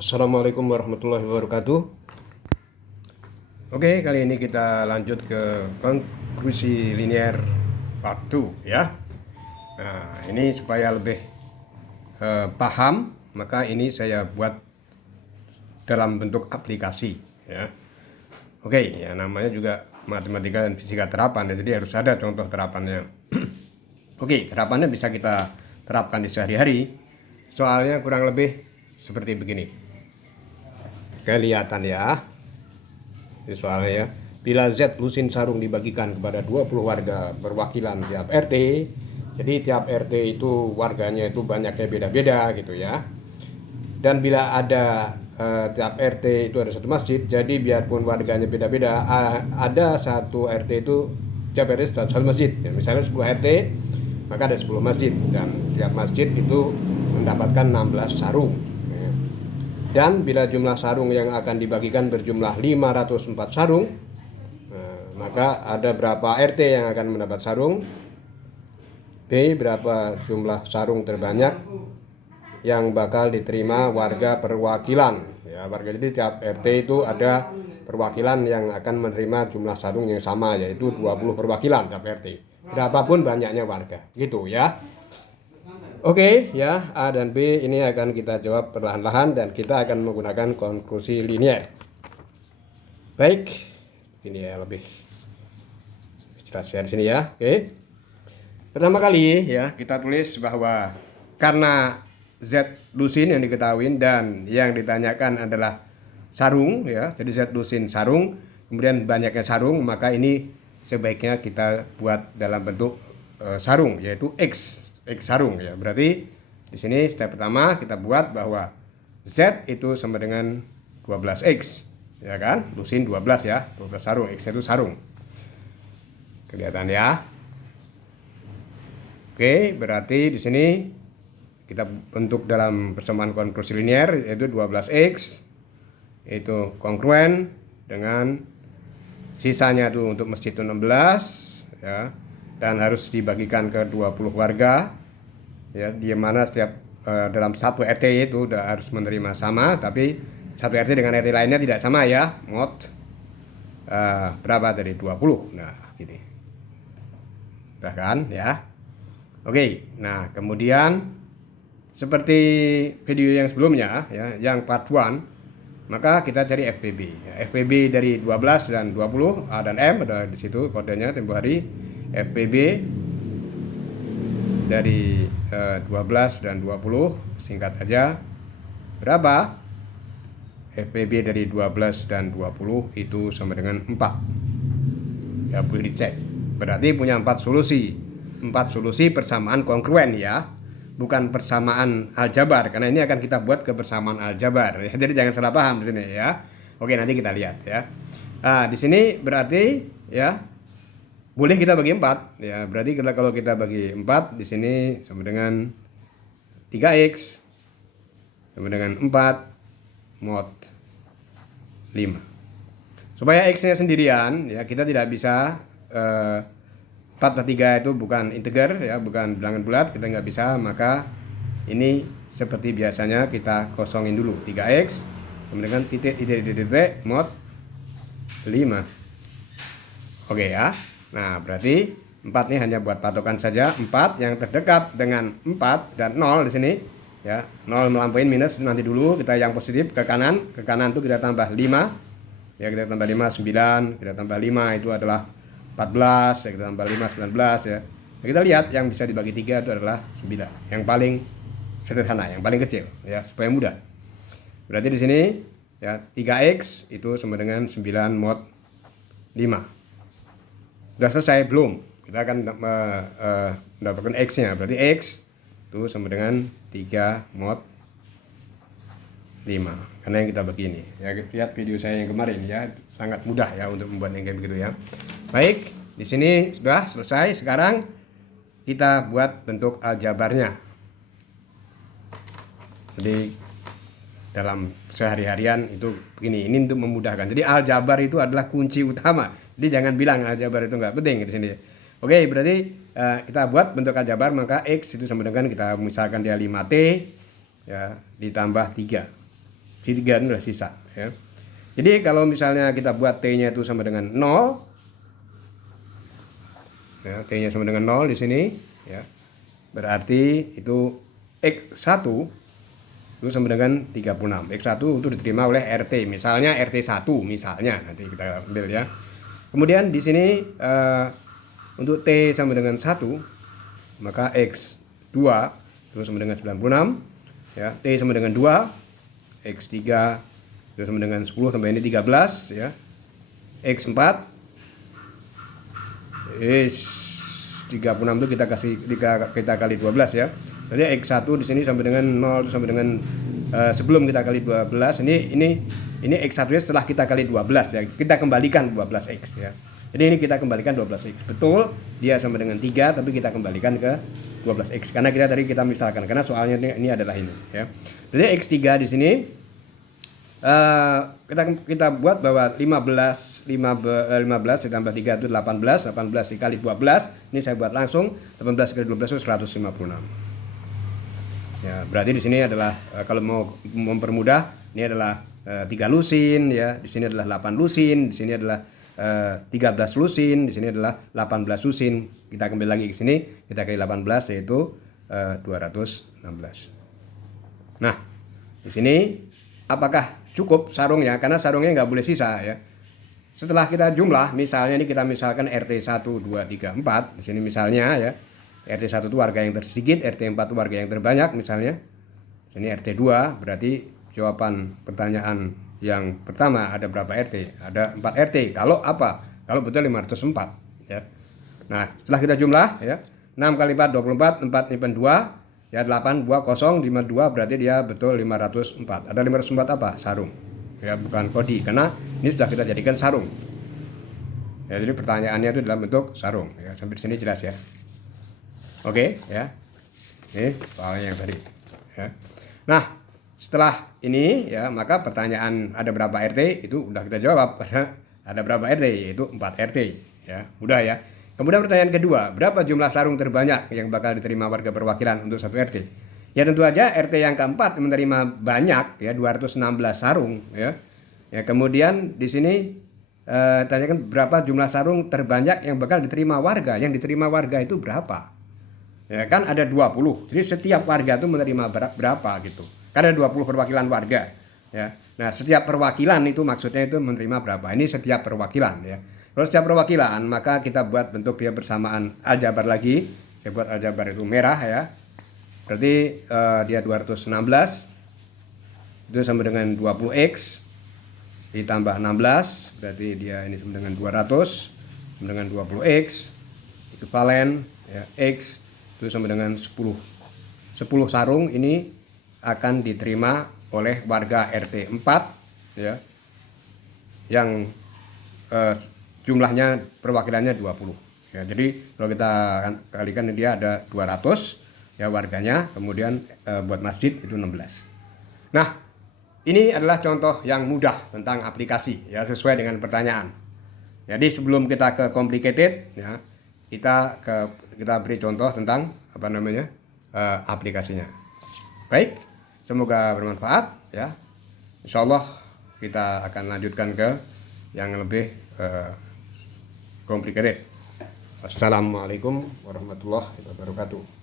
Assalamualaikum warahmatullahi wabarakatuh. Oke, kali ini kita lanjut ke konklusi linear part 2 ya. Nah, ini supaya lebih paham, maka ini saya buat dalam bentuk aplikasi ya. Oke, ya namanya juga matematika dan fisika terapan ya, jadi harus ada contoh terapannya. Oke, terapannya bisa kita terapkan di sehari-hari. Soalnya kurang lebih seperti begini. Kelihatan ya, ini soalnya ya. Bila Z lusin sarung dibagikan kepada 20 warga perwakilan tiap RT, jadi tiap RT itu warganya itu banyaknya beda-beda gitu ya. Dan bila ada tiap RT itu ada satu masjid, jadi biarpun warganya beda-beda, ada satu RT itu tiap RT satu masjid ya, misalnya 10 RT maka ada 10 masjid, dan setiap masjid itu mendapatkan 16 sarung. Dan bila jumlah sarung yang akan dibagikan berjumlah 504 sarung, maka ada berapa RT yang akan mendapat sarung? B. Berapa jumlah sarung terbanyak yang bakal diterima warga perwakilan? Ya, warga, jadi tiap RT itu ada perwakilan yang akan menerima jumlah sarung yang sama, yaitu 20 perwakilan tiap RT. Berapapun banyaknya warga, gitu ya. Oke ya, A dan B ini akan kita jawab perlahan-lahan dan kita akan menggunakan konklusi linear. Baik, ini ya lebih jelas ya di sini ya. Oke. Pertama kali ya kita tulis bahwa karena Z lusin yang diketahui dan yang ditanyakan adalah sarung ya, jadi Z lusin sarung, kemudian banyaknya sarung, maka ini sebaiknya kita buat dalam bentuk sarung, yaitu X sarung ya. Berarti di sini step pertama kita buat bahwa Z itu sama dengan 12X ya kan, lusin 12 ya, 12 sarung, X itu sarung, kelihatan ya. Oke, berarti di sini kita bentuk dalam persamaan konklusi linear, yaitu 12X itu kongruen dengan sisanya tuh untuk masjid itu 16 ya, dan harus dibagikan ke 20 warga ya, di mana setiap dalam satu RT itu udah harus menerima sama, tapi satu RT dengan RT lainnya tidak sama ya, mod berapa dari 20. Nah gini udah kan ya. Oke, nah kemudian seperti video yang sebelumnya ya, yang part 1, maka kita cari FPB ya, FPB dari 12 dan 20, A dan M ada di situ kodenya tempo hari. FPB dari 12 dan 20 singkat aja berapa? FPB dari 12 dan 20 itu sama dengan 4 ya, boleh dicek. Berarti punya 4 solusi, 4 solusi persamaan kongruen ya, bukan persamaan aljabar, karena ini akan kita buat ke persamaan aljabar ya. Jadi jangan salah paham di sini ya. Oke, nanti kita lihat ya. Nah di sini berarti ya boleh kita bagi 4 ya, berarti kalau kita bagi 4 di sini sama dengan 3X sama dengan 4 mod 5. Supaya X-nya sendirian ya, kita tidak bisa 4 per 3 itu bukan integer ya, bukan bilangan bulat, kita nggak bisa, maka ini seperti biasanya kita kosongin dulu 3X sama dengan titik mod 5. Oke ya. Nah berarti 4 ini hanya buat patokan saja, 4 yang terdekat dengan 4 dan 0 di sini ya, 0 melampauin minus nanti dulu, kita yang positif ke kanan tuh kita tambah 5 ya, kita tambah 5 9, kita tambah 5 itu adalah 14 ya, kita tambah 5 19 ya. Nah, kita lihat yang bisa dibagi 3 itu adalah 9, yang paling sederhana, yang paling kecil ya, supaya mudah. Berarti di sini ya 3X itu sama dengan 9 mod 5. Sudah selesai belum? Kita akan mendapatkan X-nya. Berarti X itu sama dengan 3 mod 5. Karena yang kita bagi ini. Ya, lihat video saya yang kemarin ya. Sangat mudah ya untuk membuat yang kayak begitu ya. Baik, di sini sudah selesai. Sekarang kita buat bentuk aljabarnya. Jadi dalam sehari-harian itu begini. Ini untuk memudahkan. Jadi aljabar itu adalah kunci utama. Jadi jangan bilang aljabar itu nggak penting di sini. Oke, berarti kita buat bentuk aljabar, maka X itu sama dengan, kita misalkan dia 5T ya, ditambah 3. 3 adalah sisa ya. Jadi kalau misalnya kita buat T-nya itu sama dengan 0 ya, T-nya sama dengan 0 di sini ya. Berarti itu X1 itu sama dengan 36. X1 itu diterima oleh RT, misalnya RT1 misalnya, nanti kita ambil ya. Kemudian di sini untuk T sama dengan 1, maka X2 itu sama dengan 96 ya. T sama dengan 2, X3 itu sama dengan 10 tambah ini 13 ya. X4 36 itu kita kali 12 ya. Jadi X1 di sini sampai dengan 0 sampai dengan sebelum kita kali 12 ini X1-nya setelah kita kali 12 ya. Kita kembalikan 12X ya. Jadi ini kita kembalikan 12X. Betul, dia sama dengan 3 tapi kita kembalikan ke 12X karena kita misalkan, karena soalnya ini adalah ini ya. Jadi X3 di sini kita buat bahwa 15 ditambah 3 itu 18 dikali 12. Ini saya buat langsung, 18 kali 12 itu 156. Ya, berarti di sini adalah kalau mau mempermudah, ini adalah 3 lusin ya, di sini adalah 8 lusin, di sini adalah 13 lusin, di sini adalah 18 lusin. Kita kembali lagi ke sini, kita kali 18 yaitu 216. Nah, di sini apakah cukup sarungnya? Karena sarungnya nggak boleh sisa ya. Setelah kita jumlah, misalnya ini kita misalkan RT1, 2, 3, 4. Di sini misalnya ya, RT1 itu warga yang tersedikit, RT4 itu warga yang terbanyak misalnya. Ini RT2, berarti jawaban pertanyaan yang pertama ada berapa RT? Ada 4 RT. Kalau apa? Kalau betul 504 ya. Nah, setelah kita jumlah ya, 6 kali 4 24, 4 nyimpen 2 ya, 8 2 0 5 2, berarti dia betul 504. Ada 504 apa? Sarung. Ya, bukan kodi, karena ini sudah kita jadikan sarung. Ya, jadi pertanyaannya itu dalam bentuk sarung ya. Sampai di sini jelas ya. Oke ya. Ini soalnya yang tadi ya. Nah, setelah ini ya, maka pertanyaan ada berapa RT itu udah kita jawab. Ada berapa RT, yaitu 4 RT ya. Mudah ya. Kemudian pertanyaan kedua, berapa jumlah sarung terbanyak yang bakal diterima warga perwakilan untuk satu RT? Ya tentu aja RT yang keempat menerima banyak ya, 216 sarung ya. Ya, kemudian di sini tanyakan berapa jumlah sarung terbanyak yang bakal diterima warga. Yang diterima warga itu berapa? Ya kan ada 20. Jadi setiap warga itu menerima berapa gitu. Kan ada 20 perwakilan warga ya. Nah, setiap perwakilan itu maksudnya itu menerima berapa? Ini setiap perwakilan ya. Kalau setiap perwakilan, maka kita buat bentuk dia bersamaan aljabar lagi. Saya buat aljabar itu merah ya. Berarti dia 216 itu sama dengan 20X ditambah 16, berarti dia ini sama dengan 200 sama dengan 20X ekivalen ya, X itu sama dengan 10 sarung ini akan diterima oleh warga RT 4 ya, yang jumlahnya perwakilannya 20 ya. Jadi kalau kita kalikan dia ada 200 ya warganya, kemudian buat masjid itu 16. Nah, ini adalah contoh yang mudah tentang aplikasi ya, sesuai dengan pertanyaan. Jadi sebelum kita ke complicated ya, kita beri contoh tentang aplikasinya. Baik, semoga bermanfaat ya. Insyaallah kita akan lanjutkan ke yang lebih complicated. Assalamualaikum warahmatullahi wabarakatuh.